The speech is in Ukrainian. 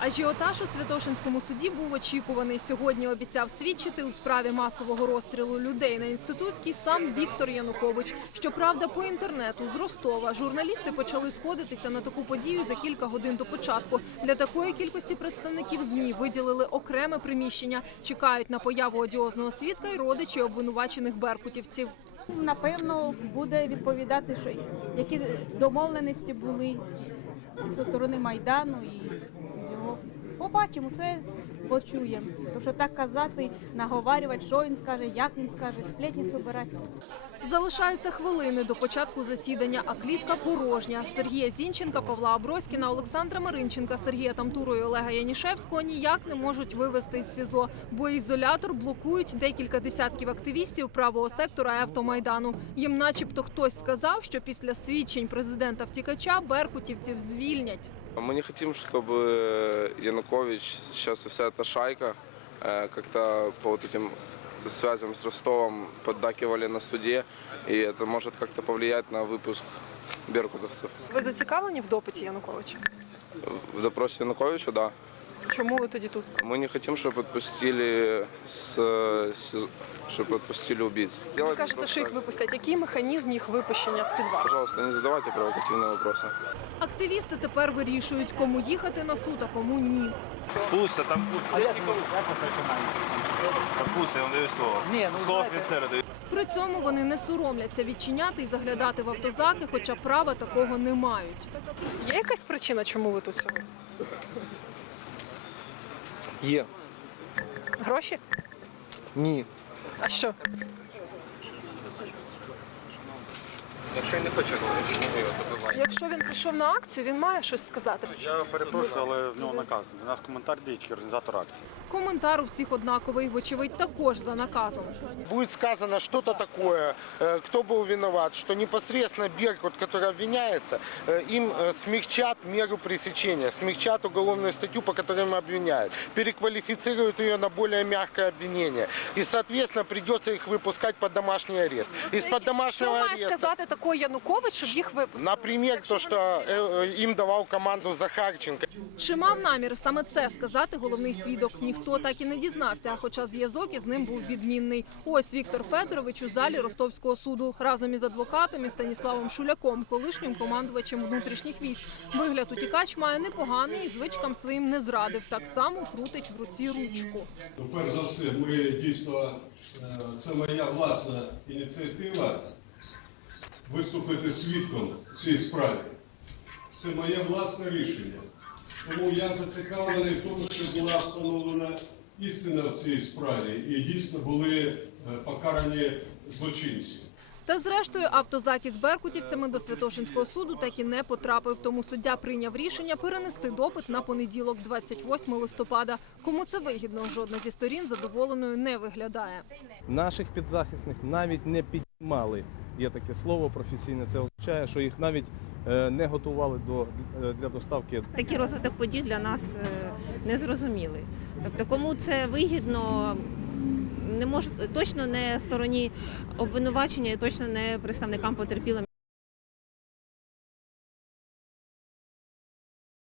Ажіотаж у Святошинському суді був очікуваний. Сьогодні обіцяв свідчити у справі масового розстрілу людей на інститутській сам Віктор Янукович. Щоправда, по інтернету з Ростова журналісти почали сходитися на таку подію за кілька годин до початку. Для такої кількості представників змі виділили окреме приміщення. Чекають на появу одіозного свідка і родичі обвинувачених беркутівців. Напевно, буде відповідати, що які домовленості були зі сторони Майдану, і його. Побачимо, все почуємо. Тому що так казати, наговарювати, що він скаже, як він скаже, сплетні збиратися. Залишаються хвилини до початку засідання, а клітка порожня. Сергія Зінченка, Павла Аброськіна, Олександра Маринченка, Сергія Тамтуру і Олега Янішевського ніяк не можуть вивезти з СІЗО, бо ізолятор блокують декілька десятків активістів правого сектора і автомайдану. Їм, начебто, хтось сказав, що після свідчень президента втікача беркутівців звільнять. Мы не хотим, чтобы Янукович сейчас и вся эта шайка э, как-то по вот этим связям с Ростовом поддакивали на суде, и это может как-то повлиять на выпуск беркутовцев. Ви зацікавлені в допиті Януковича? В допросе Януковича, да. Чому ви тоді тут? Мы не хотим, чтобы отпустили, с, СИЗО- чтобы отпустили убийц. Ви Делать кажете, просто- що їх випустять. Який механізм їх випущення з під варти? Пожалуйста, не задавайте провокативные вопросы. Активісти тепер вирішують, кому їхати на суд, а кому ні. Пусть, там пусть. Здесь никого. Та пусть, я вам даю слово. Слово офіцера даю. При цьому вони не соромляться відчиняти і заглядати в автозаки, хоча права такого не мають. Є якась причина, чому ви тут сьогодні? Є. Гроші? Ні. А що? Якщо я не хочу говорити, чому ви його добиваєте? Якщо він прийшов на акцію, він має щось сказати. Я перепрошую, але в нього наказ. У нас коментар діє тільки організатор акції. Коментар у всіх однаковий, вочевидь, також за наказом. будет сказано что-то такое, э, кто был виноват, что непосредственно Беркут, который обвиняется, э, им э, смягчат меру пресечения, смягчат уголовную статью, по которой им обвиняют, переквалифицируют ее на более мягкое обвинение. И, соответственно, придется их выпускать под домашний арест. Из-под Що домашнего має ареста... сказати такий Янукович, щоб їх випустили? Например, то, что э, э, им давал команду Захарченко. Чи мав намір саме це сказати головний свідок? Ніхто так і не дізнався, хоча зв'язок із ним був відмінний. Ось Віктор Федорович у залі Ростовського суду разом із адвокатом і Станіславом Шуляком, колишнім командувачем внутрішніх військ. Вигляд утікач має непоганий і звичкам своїм не зрадив. Так само крутить в руці ручку. Ну, перш за все, ми дійсно, е, це моя власна ініціатива виступити свідком в цій справі. Це моє власне рішення. Тому я зацікавлений в тому, щоб була встановлена істина в цій справі і дійсно були е, покарані злочинці. Та зрештою автозак із беркутівцями до Святошинського суду так і не потрапив. Тому суддя прийняв рішення перенести допит на понеділок, 28 листопада. Кому це вигідно, жодна зі сторін задоволеною не виглядає. Наших підзахисних навіть не піднімали. Є таке слово професійне. Це означає, що їх навіть е, не готували до е, для доставки Такий розвиток подій для нас е, незрозумілий. Тобто, кому це вигідно, не можу точно не стороні обвинувачення і точно не представникам потерпілим.